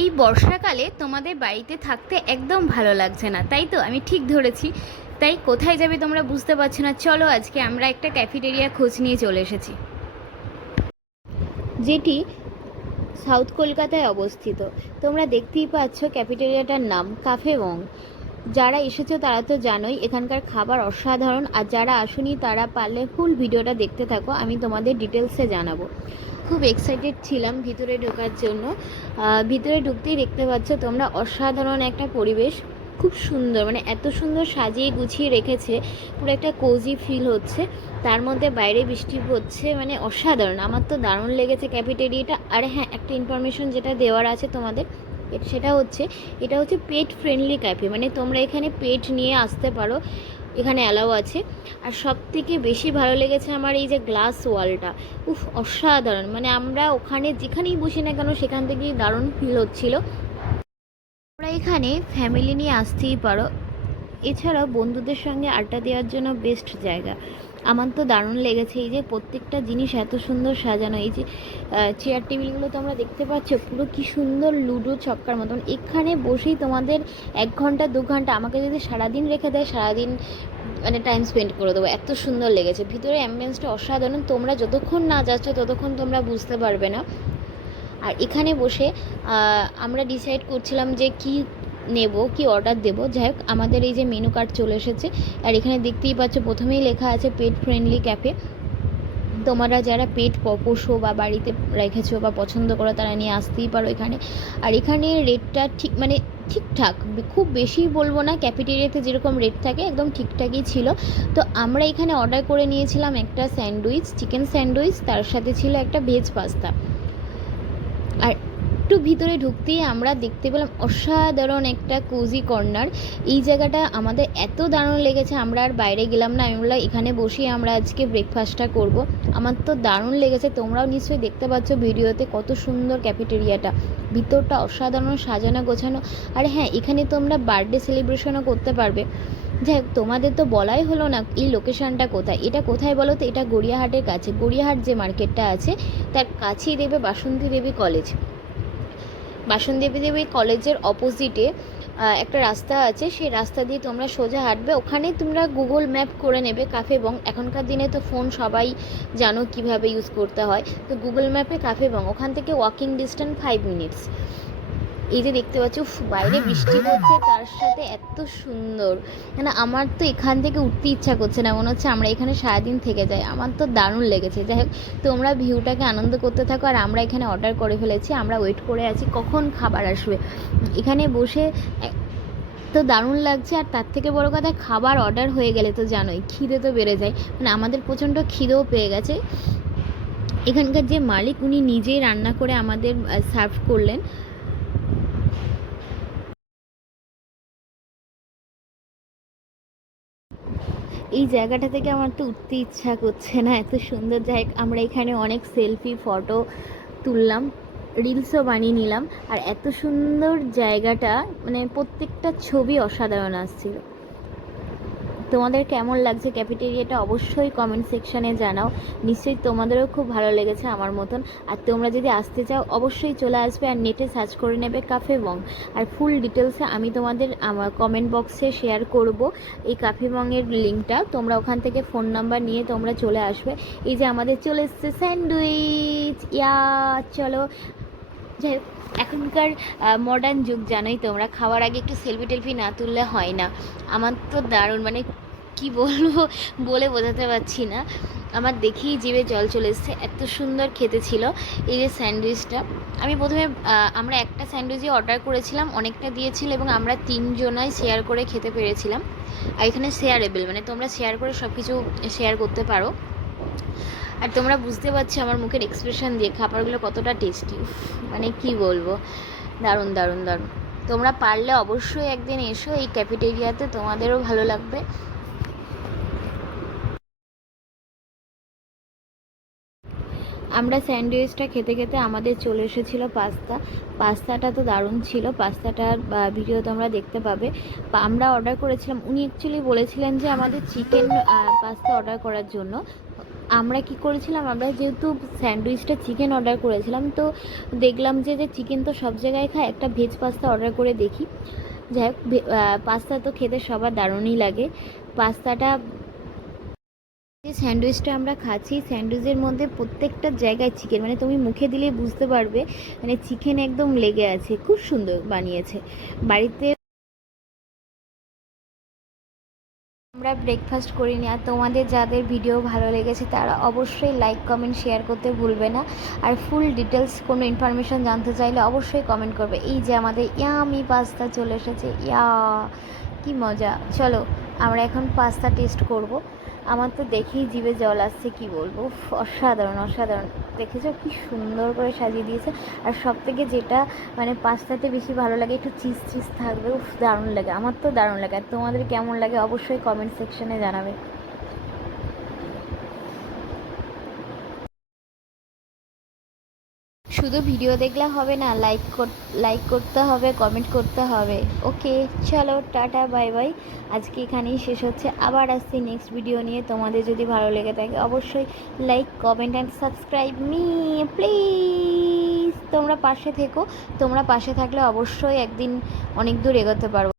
এই বর্ষাকালে তোমাদের বাড়িতে থাকতে একদম ভালো লাগছে না, তাই তো? আমি ঠিক ধরেছি। তাই কোথায় যাবে তোমরা বুঝতে পারছো না। চলো আজকে আমরা একটা ক্যাফেটেরিয়া খোঁজ নিয়ে চলে এসেছি, যেটি সাউথ কলকাতায় অবস্থিত। তোমরা দেখতেই পাচ্ছ ক্যাফেটেরিয়াটার নাম কাফে বং। যারা এসেছো তারা তো জানোই এখানকার খাবার অসাধারণ, আর যারা আসুনি তারা পারলে ফুল ভিডিওটা দেখতে থাকো, আমি তোমাদের ডিটেলসে জানাবো। খুব এক্সাইটেড ছিলাম ভিতরে ঢোকার জন্য। ভিতরে ঢুকতেই দেখতে পাচ্ছ তোমরা অসাধারণ একটা পরিবেশ, খুব সুন্দর, মানে এত সুন্দর সাজিয়ে গুছিয়ে রেখেছে, পুরো একটা কোজি ফিল হচ্ছে। তার মধ্যে বাইরে বৃষ্টি হচ্ছে, মানে অসাধারণ। আমার তো দারুণ লেগেছে ক্যাফেটেরিয়াটা। আর হ্যাঁ, একটা ইনফরমেশন যেটা দেওয়ার আছে তোমাদের, সেটা হচ্ছে এটা হচ্ছে পেট ফ্রেন্ডলি ক্যাফে, মানে তোমরা এখানে পেট নিয়ে আসতে পারো, এখানে অ্যালাউ আছে। আর সব থেকে বেশি ভালো লেগেছে আমার এই যে গ্লাস ওয়ালটা, উফ অসাধারণ। মানে আমরা ওখানে যেখানেই বসি না কেন সেখান থেকেই দারুণ ফিল হচ্ছিল। তোমরা এখানে ফ্যামিলি নিয়ে আসতেই পারো, এছাড়াও বন্ধুদের সঙ্গে আড্ডা দেওয়ার জন্য বেস্ট জায়গা। আমার তো দারুণ লেগেছে, এই যে প্রত্যেকটা জিনিস এত সুন্দর সাজানো, এই যে চেয়ার টেবিলগুলো তোমরা দেখতে পাচ্ছ পুরো কি সুন্দর লুডো ছক্কার মতন। এখানে বসেই তোমাদের 1 ঘন্টা 2 ঘন্টা, আমাকে যদি সারাদিন রেখে দেয় সারাদিন মানে টাইম স্পেন্ড করে দেবো, এত সুন্দর লেগেছে। ভিতরে অ্যাম্বিয়েন্সটা অসাধারণ, তোমরা যতক্ষণ না যাচ্ছ ততক্ষণ তোমরা বুঝতে পারবে না। আর এখানে বসে আমরা ডিসাইড করছিলাম যে কি নেব, কি অর্ডার দেব। যাই হোক, আমাদের এই যে মেনু কার্ড চলে এসেছে, আর এখানে দেখতেই পাচ্ছ প্রথমেই লেখা আছে পেট ফ্রেন্ডলি ক্যাফে। তোমরা যারা পেট পোষো বা বাড়িতে রেখেছো বা পছন্দ করো তারা নিয়ে আসতেই পারো এখানে। আর এখানে রেটটা ঠিক মানে ঠিকঠাক, খুব বেশি বলবো না, ক্যাফেটেরিয়াতে যেরকম রেট থাকে একদম ঠিকঠাকই ছিল। তো আমরা এখানে অর্ডার করে নিয়েছিলাম একটা স্যান্ডউইচ, চিকেন স্যান্ডউইচ, তার সাথে ছিল একটা ভেজ পাস্তা। আর একটু ভিতরে ঢুকতেই আমরা দেখতে পেলাম অসাধারণ একটা কোজি কর্নার। এই জায়গাটা আমাদের এত দারুণ লেগেছে, আমরা আর বাইরে গেলাম না। আমি বললাম এখানে বসেই আমরা আজকে ব্রেকফাস্টটা করব। আমার তো দারুণ লেগেছে, তোমরাও নিশ্চয়ই দেখতে পাচ্ছ ভিডিওতে কত সুন্দর ক্যাফেটেরিয়াটা, ভিতরটা অসাধারণ সাজানো গোছানো। আর হ্যাঁ, এখানে তোমরা বার্থডে সেলিব্রেশনও করতে পারবে। যাই হোক, তোমাদের তো বলাই হলো না এই লোকেশানটা কোথায়। এটা কোথায় বলো তো? এটা গড়িয়াহাটের কাছে, গড়িয়াহাট যে মার্কেটটা আছে তার কাছেই দেবে বাসন্তী দেবী কলেজ। বাসন্তী দেবী কলেজের অপোজিটে একটা রাস্তা আছে, সেই রাস্তা দিয়ে তোমরা সোজা হাঁটবে, ওখানে তোমরা গুগল ম্যাপ করে নেবে কাফে বং। এখনকার দিনে তো ফোন সবাই জানো কিভাবে ইউজ করতে হয়, তো গুগল ম্যাপে কাফে বং, ওখান থেকে ওয়াকিং ডিস্টেন্স 5 মিনিটস। এই যে দেখতে পাচ্ছ বাইরে বৃষ্টি হচ্ছে, তার সাথে এত সুন্দর, মানে আমার তো এখান থেকে উঠতে ইচ্ছা করছে না, মনে হচ্ছে আমরা এখানে সারাদিন থেকে যাই। আমার তো দারুণ লেগেছে। যাই হোক, তোমরা ভিউটাকে আনন্দ করতে থাকো, আর আমরা এখানে অর্ডার করে ফেলেছি, আমরা ওয়েট করে আছি কখন খাবার আসবে। এখানে বসে তো দারুণ লাগছে। আর তার থেকে বড় কথা, খাবার অর্ডার হয়ে গেলে তো জানোই খিদে তো বেড়ে যায়, মানে আমাদের প্রচণ্ড খিদেও পেয়ে গেছে। এখানকার যে মালিক উনি নিজেই রান্না করে আমাদের সার্ভ করলেন। এই জায়গাটা থেকে আমার তো উঠতে ইচ্ছা করছে না, এত সুন্দর জায়গা। আমরা এখানে অনেক সেলফি ফটো তুললাম, রিলসও বানিয়ে নিলাম। আর এত সুন্দর জায়গাটা, মানে প্রত্যেকটা ছবি অসাধারণ আসছিল। তোমাদের কেমন লাগছে ক্যাফেটেরিয়াটা অবশ্যই কমেন্ট সেকশানে জানাও, নিশ্চয়ই তোমাদেরও খুব ভালো লেগেছে আমার মতন। আর তোমরা যদি আসতে চাও অবশ্যই চলে আসবে, আর নেটে সার্চ করে নেবে কাফে বং। আর ফুল ডিটেলসে আমি তোমাদের আমার কমেন্ট বক্সে শেয়ার করব এই কাফে বংয়ের লিঙ্কটা, তোমরা ওখান থেকে ফোন নাম্বার নিয়ে তোমরা চলে আসবে। এই যে আমাদের চলে এসছে স্যান্ডউইচ, ইয়া চলো। যাই হোক, এখনকার মডার্ন যুগ জানোই তোমরা, খাওয়ার আগে একটু সেলফি টেলফি না তুললে হয় না। আমার তো দারুণ, মানে কি বলবো, বলে বোঝাতে পারছি না, আমার দেখেই জিভে জল চলে এসছে, এত সুন্দর খেতে ছিল। এই যে স্যান্ডউইচটা, আমি প্রথমে আমরা একটা স্যান্ডউইচই অর্ডার করেছিলাম, অনেকটা দিয়েছিল এবং আমরা 3জনাই শেয়ার করে খেতে পেরেছিলাম। আর এখানে শেয়ারেবল, মানে তোমরা শেয়ার করে সব কিছু শেয়ার করতে পারো। আর তোমরা বুঝতে পারছো আমার মুখের এক্সপ্রেশন দিয়ে খাবারগুলো কতটা টেস্টি, মানে কি বলবো, দারুণ দারুণ দারুণ। তোমরা পারলে অবশ্যই একদিন এসো এই ক্যাফেটেরিয়াতে, তোমাদেরও ভালো লাগবে। আমরা স্যান্ডউইচটা খেতে খেতে আমাদের চলে এসেছিলো পাস্তা। পাস্তাটা তো দারুণ ছিল, পাস্তাটার ভিডিও তোমরা দেখতে পাবে। আমরা অর্ডার করেছিলাম, উনি অ্যাকচুয়ালি বলেছিলেন যে আমাদের চিকেন পাস্তা অর্ডার করার জন্য। আমরা কি করেছিলাম, আমরা যেহেতু স্যান্ডউইচটা চিকেন অর্ডার করেছিলাম, তো দেখলাম যে চিকেন তো সব জায়গায় খায়, একটা ভেজ পাস্তা অর্ডার করে দেখি। যাই হোক, পাস্তা তো খেতে সবার দারুণই লাগে। পাস্তাটা, যে স্যান্ডউইচটা আমরা খাচ্ছি, স্যান্ডউইচের মধ্যে প্রত্যেকটা জায়গায় চিকেন, মানে তুমি মুখে দিলেই বুঝতে পারবে, মানে চিকেন একদম লেগে আছে। খুব সুন্দর বানিয়েছে। বাড়িতে আমরা ব্রেকফাস্ট করিনি। আর তোমাদের যাদের ভিডিও ভালো লেগেছে তারা অবশ্যই লাইক কমেন্ট শেয়ার করতে ভুলবে না। আর ফুল ডিটেলস কোনো ইনফরমেশন জানতে চাইলে অবশ্যই কমেন্ট করবে। এই যে আমাদের ইয়ামি পাস্তা চলে এসেছে, ইয়া কি মজা। চলো আমরা এখন পাস্তা টেস্ট করব। আমার তো দেখেই জিভে জল আসছে, কি বলবো, উফ, অসাধারণ অসাধারণ। দেখেছো কি সুন্দর করে সাজিয়ে দিয়েছে। আর সব থেকে যেটা মানে পাস্তাতে বেশি ভালো লাগে, একটু চিজ চিজ থাকবে, উফ দারুণ লাগে। আমার তো দারুণ লাগে। আর তোমাদের কেমন লাগে অবশ্যই কমেন্ট সেকশনে জানাবে। শুধু ভিডিও দেখলে হবে না, লাইক করতে হবে, কমেন্ট করতে হবে। ওকে, চলো টাটা, বাই বাই। আজকে এখানেই শেষ হচ্ছে, আবার আসছি নেক্সট ভিডিও নিয়ে। তোমাদের যদি ভালো লেগে থাকে অবশ্যই like comment and subscribe me please. তোমরা পাশে থেকো, তোমরা পাশে থাকলে অবশ্যই একদিন অনেক দূর এগোতে পারবো।